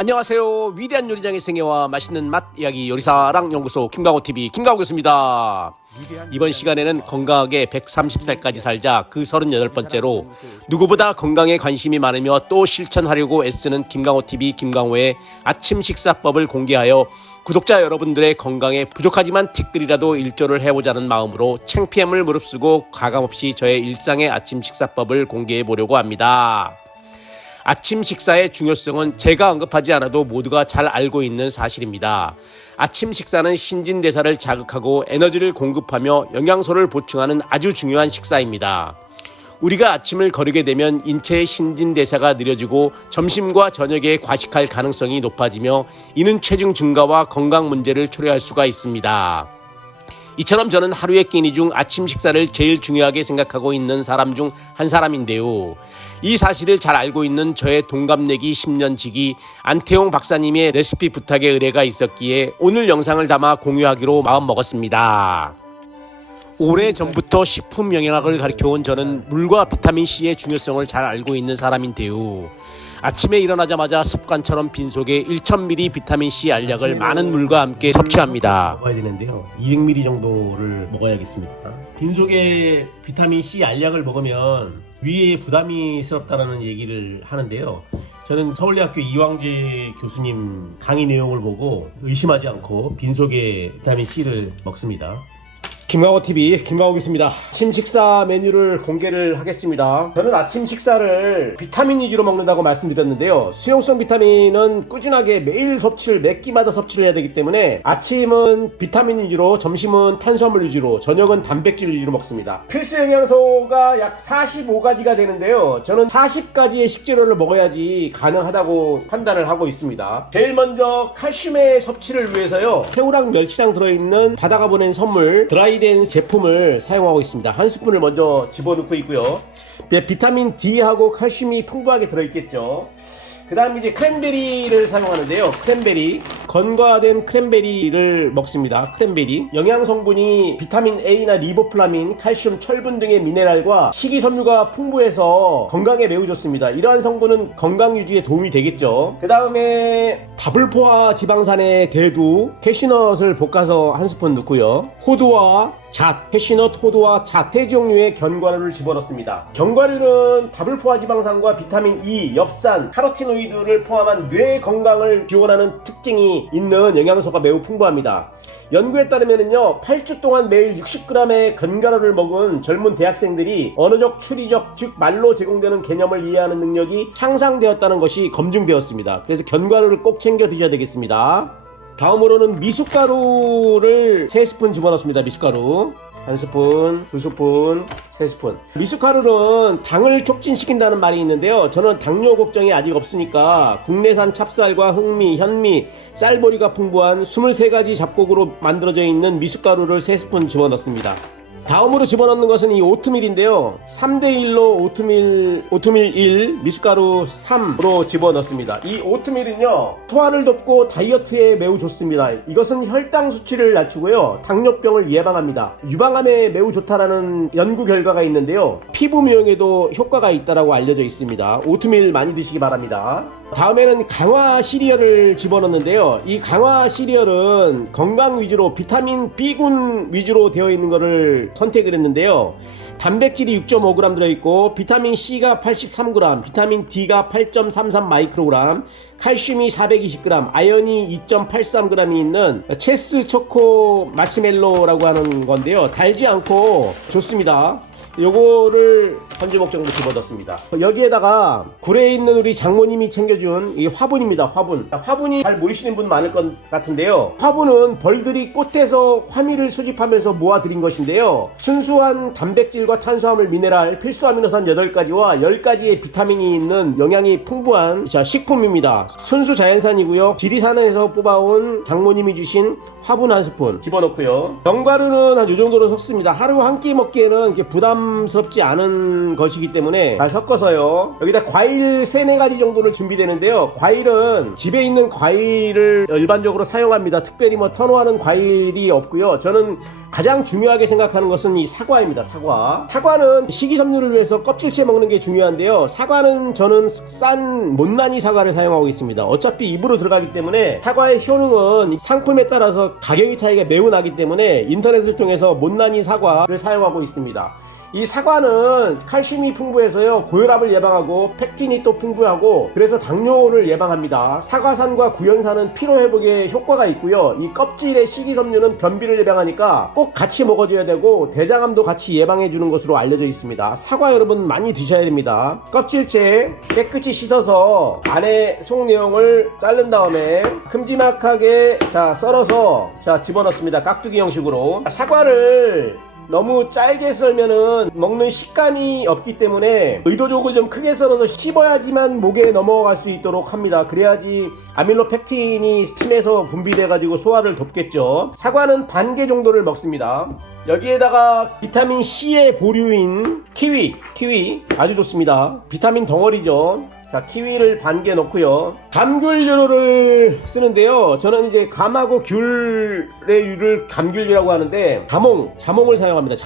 안녕하세요. 위대한 요리장의 생애와 맛있는 맛 이야기 요리사랑 연구소 김강호TV 김강호 교수입니다. 이번 시간에는 건강하게 130살까지 살자 그 38번째로 누구보다 건강에 관심이 많으며 또 실천하려고 애쓰는 김강호TV 김강호의 아침 식사법을 공개하여 구독자 여러분들의 건강에 부족하지만 팁들이라도 일조를 해보자는 마음으로 창피함을 무릅쓰고 가감없이 저의 일상의 아침 식사법을 공개해 보려고 합니다. 아침 식사의 중요성은 제가 언급하지 않아도 모두가 잘 알고 있는 사실입니다. 아침 식사는 신진대사를 자극하고 에너지를 공급하며 영양소를 보충하는 아주 중요한 식사입니다. 우리가 아침을 거르게 되면 인체의 신진대사가 느려지고 점심과 저녁에 과식할 가능성이 높아지며 이는 체중 증가와 건강 문제를 초래할 수가 있습니다. 이처럼 저는 하루의 끼니 중 아침 식사를 제일 중요하게 생각하고 있는 사람 중 한 사람인데요. 이 사실을 잘 알고 있는 저의 동갑내기 10년지기 안태용 박사님의 레시피 부탁의 의뢰가 있었기에 오늘 영상을 담아 공유하기로 마음먹었습니다. 오래전부터 식품 영양학을 가르쳐온 저는 물과 비타민C의 중요성을 잘 알고 있는 사람인데요. 아침에 일어나자마자 습관처럼 빈속에 1000ml 비타민C 알약을 많은 물과 함께 섭취합니다. 먹어야 되는데요. 200ml 정도를 먹어야겠습니다. 빈속에 비타민C 알약을 먹으면 위에 부담이스럽다라는 얘기를 하는데요. 저는 서울대학교 이왕재 교수님 강의 내용을 보고 의심하지 않고 빈속에 비타민C를 먹습니다. 김강호TV 김강호겠습니다. 아침 식사 메뉴를 공개를 하겠습니다. 저는 아침 식사를 비타민 위주로 먹는다고 말씀드렸는데요. 수용성 비타민은 꾸준하게 매일 섭취를 몇 끼마다 섭취를 해야 되기 때문에 아침은 비타민 위주로, 점심은 탄수화물 위주로, 저녁은 단백질 위주로 먹습니다. 필수 영양소가 약 45가지가 되는데요. 저는 40가지의 식재료를 먹어야지 가능하다고 판단을 하고 있습니다. 제일 먼저 칼슘의 섭취를 위해서요. 새우랑 멸치랑 들어있는 바다가 보낸 선물 드라이 된 제품을 사용하고 있습니다. 한 스푼을 먼저 집어넣고 있고요. 비타민 D하고 칼슘이 풍부하게 들어있겠죠. 그 다음 이제 크랜베리를 사용하는데요. 크랜베리, 건과된 크랜베리를 먹습니다. 크랜베리 영양 성분이 비타민 A나 리보플라민, 칼슘, 철분 등의 미네랄과 식이섬유가 풍부해서 건강에 매우 좋습니다. 이러한 성분은 건강 유지에 도움이 되겠죠. 그 다음에 다블포화 지방산의 대두, 캐슈넛을 볶아서 한 스푼 넣고요. 호두와 잣, 캐슈넛, 호두와 잣 세 종류의 견과류를 집어넣습니다. 견과류는 다블포화 지방산과 비타민 E, 엽산, 카로티노이드를 포함한 뇌 건강을 지원하는 특징이 있는 영양소가 매우 풍부합니다. 연구에 따르면요, 8주 동안 매일 60g의 견과류를 먹은 젊은 대학생들이 언어적, 추리적, 즉 말로 제공되는 개념을 이해하는 능력이 향상되었다는 것이 검증되었습니다. 그래서 견과류를 꼭 챙겨 드셔야 되겠습니다. 다음으로는 미숫가루를 3스푼 집어넣습니다. 미숫가루 1스푼, 2스푼, 3스푼. 미숫가루는 당을 촉진시킨다는 말이 있는데요. 저는 당뇨 걱정이 아직 없으니까 국내산 찹쌀과 흑미, 현미, 쌀보리가 풍부한 23가지 잡곡으로 만들어져 있는 미숫가루를 3스푼 집어넣습니다. 다음으로 집어넣는 것은 이 오트밀인데요. 3대1로 오트밀 1, 미숫가루 3으로 집어넣습니다. 이 오트밀은요, 소화를 돕고 다이어트에 매우 좋습니다. 이것은 혈당 수치를 낮추고요, 당뇨병을 예방합니다. 유방암에 매우 좋다라는 연구 결과가 있는데요, 피부 미용에도 효과가 있다고 알려져 있습니다. 오트밀 많이 드시기 바랍니다. 다음에는 강화 시리얼을 집어넣는데요. 이 강화 시리얼은 건강 위주로 비타민 B군 위주로 되어 있는 것을 선택을 했는데요. 단백질이 6.5g 들어있고 비타민 C가 83g, 비타민 D가 8.33 마이크로그램, 칼슘이 420g, 아연이 2.83g이 있는 체스 초코 마시멜로라고 하는 건데요. 달지 않고 좋습니다. 요거를 한 주먹 정도 집어넣습니다. 여기에다가 굴에 있는 우리 장모님이 챙겨준 이 화분입니다. 화분이 잘 모르시는 분 많을 것 같은데요. 화분은 벌들이 꽃에서 화미를 수집하면서 모아들인 것인데요. 순수한 단백질과 탄수화물, 미네랄, 필수 아미노산 8가지와 10가지의 비타민이 있는 영양이 풍부한 식품입니다. 순수 자연산이고요. 지리산에서 뽑아온 장모님이 주신 화분 한 스푼 집어넣고요. 견과류는 한 요 정도로 섞습니다. 하루 한 끼 먹기에는 이렇게 부담 부담스럽지 않은 것이기 때문에 잘 섞어서요. 여기다 과일 3-4가지 정도를 준비되는데요. 과일은 집에 있는 과일을 일반적으로 사용합니다. 특별히 뭐 선호하는 과일이 없고요. 저는 가장 중요하게 생각하는 것은 이 사과입니다. 사과는 식이섬유를 위해서 껍질째 먹는 게 중요한데요. 사과는 저는 싼 못난이 사과를 사용하고 있습니다. 어차피 입으로 들어가기 때문에 사과의 효능은 상품에 따라서 가격의 차이가 매우 나기 때문에 인터넷을 통해서 못난이 사과를 사용하고 있습니다. 이 사과는 칼슘이 풍부해서요, 고혈압을 예방하고 펙틴이 또 풍부하고 그래서 당뇨를 예방합니다. 사과산과 구연산은 피로회복에 효과가 있고요, 이 껍질의 식이섬유는 변비를 예방하니까 꼭 같이 먹어줘야 되고 대장암도 같이 예방해주는 것으로 알려져 있습니다. 사과 여러분 많이 드셔야 됩니다. 껍질째 깨끗이 씻어서 안에 속 내용을 자른 다음에 큼지막하게 썰어서 집어넣습니다. 깍두기 형식으로. 사과를 너무 짧게 썰면은 먹는 식감이 없기 때문에 의도적으로 좀 크게 썰어서 씹어야지만 목에 넘어갈 수 있도록 합니다. 그래야지 아밀로펙틴이 침에서 분비돼 가지고 소화를 돕겠죠. 사과는 반 개 정도를 먹습니다. 여기에다가 비타민 C의 보류인 키위 아주 좋습니다. 비타민 덩어리죠. 키위를 반 개 넣고요. 감귤류를 쓰는데요. 저는 이제 감하고 귤의 유를 감귤류라고 하는데 자몽을 사용합니다.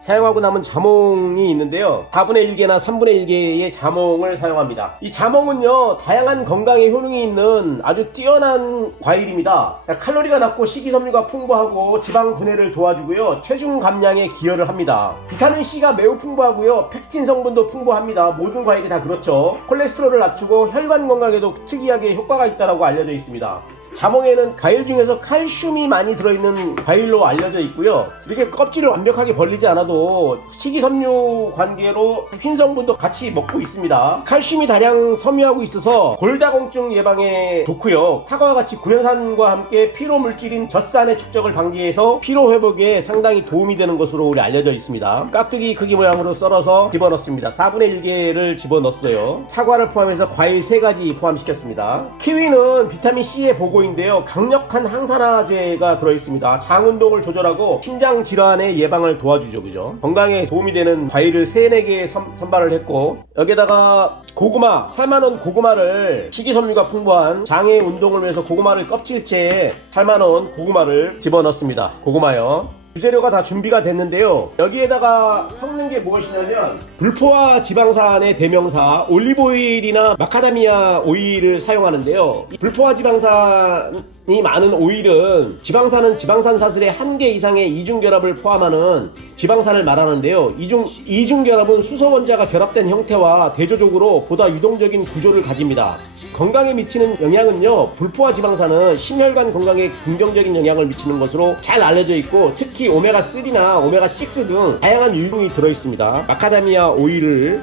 사용하고 남은 자몽이 있는데요. 4분의 1개나 3분의 1개의 자몽을 사용합니다. 이 자몽은요, 다양한 건강에 효능이 있는 아주 뛰어난 과일입니다. 칼로리가 낮고 식이섬유가 풍부하고 지방 분해를 도와주고요, 체중 감량에 기여를 합니다. 비타민C가 매우 풍부하고요, 펙틴 성분도 풍부합니다. 모든 과일이 다 그렇죠. 콜레스테롤을 낮추고 혈관 건강에도 특이하게 효과가 있다고 알려져 있습니다. 자몽에는 과일 중에서 칼슘이 많이 들어있는 과일로 알려져 있고요, 이렇게 껍질을 완벽하게 벌리지 않아도 식이섬유 관계로 흰 성분도 같이 먹고 있습니다. 칼슘이 다량 섬유하고 있어서 골다공증 예방에 좋고요, 사과와 같이 구연산과 함께 피로 물질인 젖산의 축적을 방지해서 피로 회복에 상당히 도움이 되는 것으로 우리 알려져 있습니다. 깍두기 크기 모양으로 썰어서 집어넣습니다. 4분의 1개를 집어넣었어요. 사과를 포함해서 과일 3가지 포함시켰습니다. 키위는 비타민C의 보고 인데요, 강력한 항산화제가 들어있습니다. 장 운동을 조절하고 심장 질환의 예방을 도와주죠. 그죠? 건강에 도움이 되는 과일을 3-4개 선발을 했고, 여기다가 고구마, 8만원 고구마를 식이섬유가 풍부한 장의 운동을 위해서 고구마를 껍질째 8만원 고구마를 집어넣습니다. 고구마요. 주재료가 다 준비가 됐는데요, 여기에다가 섞는 게 무엇이냐면 불포화 지방산의 대명사 올리브오일이나 마카다미아 오일을 사용하는데요, 불포화 지방산이 많은 오일은 지방산은 지방산 사슬의 1개 이상의 이중결합을 포함하는 지방산을 말하는데요, 이중결합은 수소원자가 결합된 형태와 대조적으로 보다 유동적인 구조를 가집니다. 건강에 미치는 영향은요, 불포화 지방산은 심혈관 건강에 긍정적인 영향을 미치는 것으로 잘 알려져 있고, 특히 오메가3나 오메가6 등 다양한 유분이 들어있습니다. 마카다미아 오일을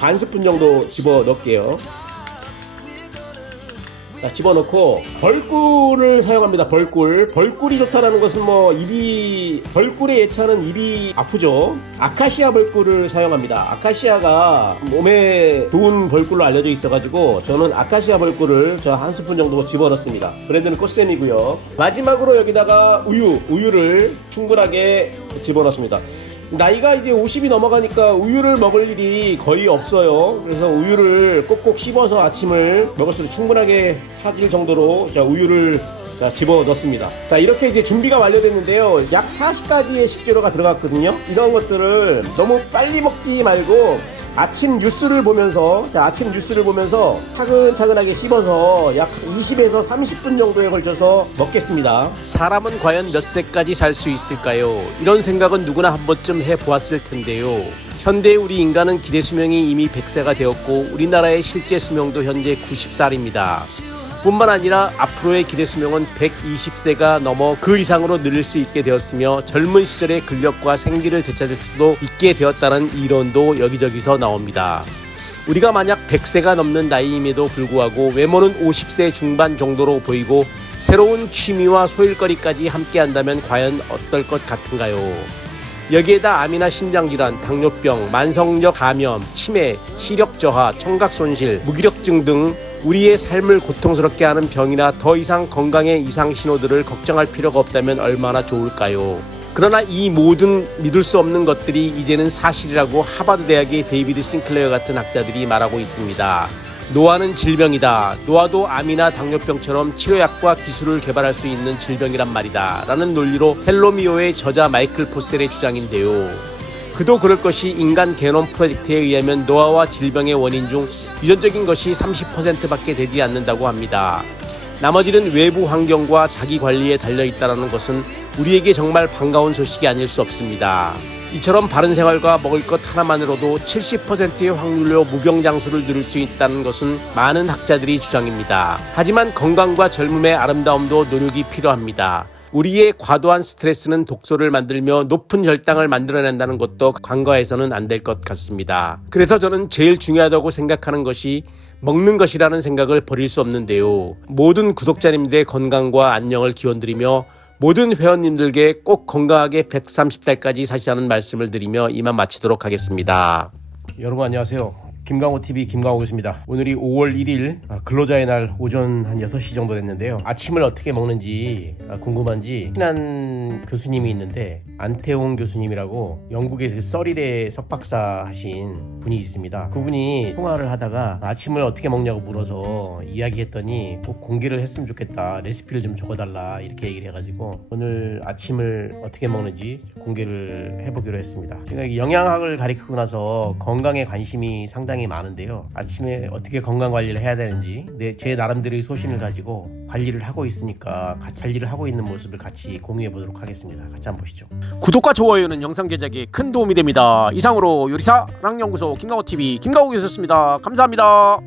반 스푼 정도 집어넣을게요. 집어넣고 벌꿀을 사용합니다. 벌꿀이 좋다라는 것은 벌꿀의 예찬은 입이 아프죠. 아카시아 벌꿀을 사용합니다. 아카시아가 몸에 좋은 벌꿀로 알려져 있어가지고 저는 아카시아 벌꿀을 한 스푼 정도 집어넣습니다. 브랜드는 꽃샘이고요. 마지막으로 여기다가 우유를 충분하게 집어넣습니다. 나이가 이제 50이 넘어가니까 우유를 먹을 일이 거의 없어요. 그래서 우유를 꼭꼭 씹어서 아침을 먹을 수 충분하게 사줄 정도로 우유를 집어넣습니다. 이렇게 이제 준비가 완료됐는데요, 약 40가지의 식재료가 들어갔거든요. 이런 것들을 너무 빨리 먹지 말고 아침 뉴스를 보면서 차근차근하게 씹어서 약 20에서 30분 정도에 걸쳐서 먹겠습니다. 사람은 과연 몇 세까지 살 수 있을까요? 이런 생각은 누구나 한 번쯤 해보았을 텐데요. 현대의 우리 인간은 기대 수명이 이미 100세가 되었고 우리나라의 실제 수명도 현재 90살입니다. 뿐만 아니라 앞으로의 기대 수명은 120세가 넘어 그 이상으로 늘릴 수 있게 되었으며 젊은 시절의 근력과 생기를 되찾을 수도 있게 되었다는 이론도 여기저기서 나옵니다. 우리가 만약 100세가 넘는 나이임에도 불구하고 외모는 50세 중반 정도로 보이고 새로운 취미와 소일거리까지 함께 한다면 과연 어떨 것 같은가요? 여기에다 암이나 심장질환, 당뇨병, 만성적 감염, 치매, 시력 저하, 청각 손실, 무기력증 등 우리의 삶을 고통스럽게 하는 병이나 더 이상 건강의 이상 신호들을 걱정할 필요가 없다면 얼마나 좋을까요? 그러나 이 모든 믿을 수 없는 것들이 이제는 사실이라고 하버드 대학의 데이비드 싱클레어 같은 학자들이 말하고 있습니다. 노화는 질병이다. 노화도 암이나 당뇨병처럼 치료약과 기술을 개발할 수 있는 질병이란 말이다. 라는 논리로 텔로미어의 저자 마이클 포셀의 주장인데요. 그도 그럴 것이 인간 게놈 프로젝트에 의하면 노화와 질병의 원인 중 유전적인 것이 30%밖에 되지 않는다고 합니다. 나머지는 외부 환경과 자기 관리에 달려있다는 것은 우리에게 정말 반가운 소식이 아닐 수 없습니다. 이처럼 바른 생활과 먹을 것 하나만으로도 70%의 확률로 무병장수를 누릴 수 있다는 것은 많은 학자들이 주장입니다. 하지만 건강과 젊음의 아름다움도 노력이 필요합니다. 우리의 과도한 스트레스는 독소를 만들며 높은 혈당을 만들어낸다는 것도 간과해서는 안 될 것 같습니다. 그래서 저는 제일 중요하다고 생각하는 것이 먹는 것이라는 생각을 버릴 수 없는데요. 모든 구독자님들의 건강과 안녕을 기원드리며 모든 회원님들께 꼭 건강하게 130살까지 사시라는 말씀을 드리며 이만 마치도록 하겠습니다. 여러분 안녕하세요. 김강호TV 김강호교수입니다. 오늘이 5월 1일 근로자의 날 오전 한 6시 정도 됐는데요. 아침을 어떻게 먹는지 궁금한지 친한 교수님이 있는데 안태홍 교수님이라고 영국에서 써리대 석박사 하신 분이 있습니다. 그분이 통화를 하다가 아침을 어떻게 먹냐고 물어서 이야기했더니 꼭 공개를 했으면 좋겠다. 레시피를 좀 적어달라 이렇게 얘기를 해가지고 오늘 아침을 어떻게 먹는지 공개를 해보기로 했습니다. 제가 영양학을 가르치고 나서 건강에 관심이 상당히 많은데요. 아침에 어떻게 건강 관리를 해야 되는지 제 나름대로의 소신을 가지고 관리를 하고 있으니까 같이 관리를 하고 있는 모습을 같이 공유해 보도록 하겠습니다. 같이 한번 보시죠. 구독과 좋아요는 영상 제작에 큰 도움이 됩니다. 이상으로 요리사랑 연구소 김강호TV 김강호 교수였습니다. 감사합니다.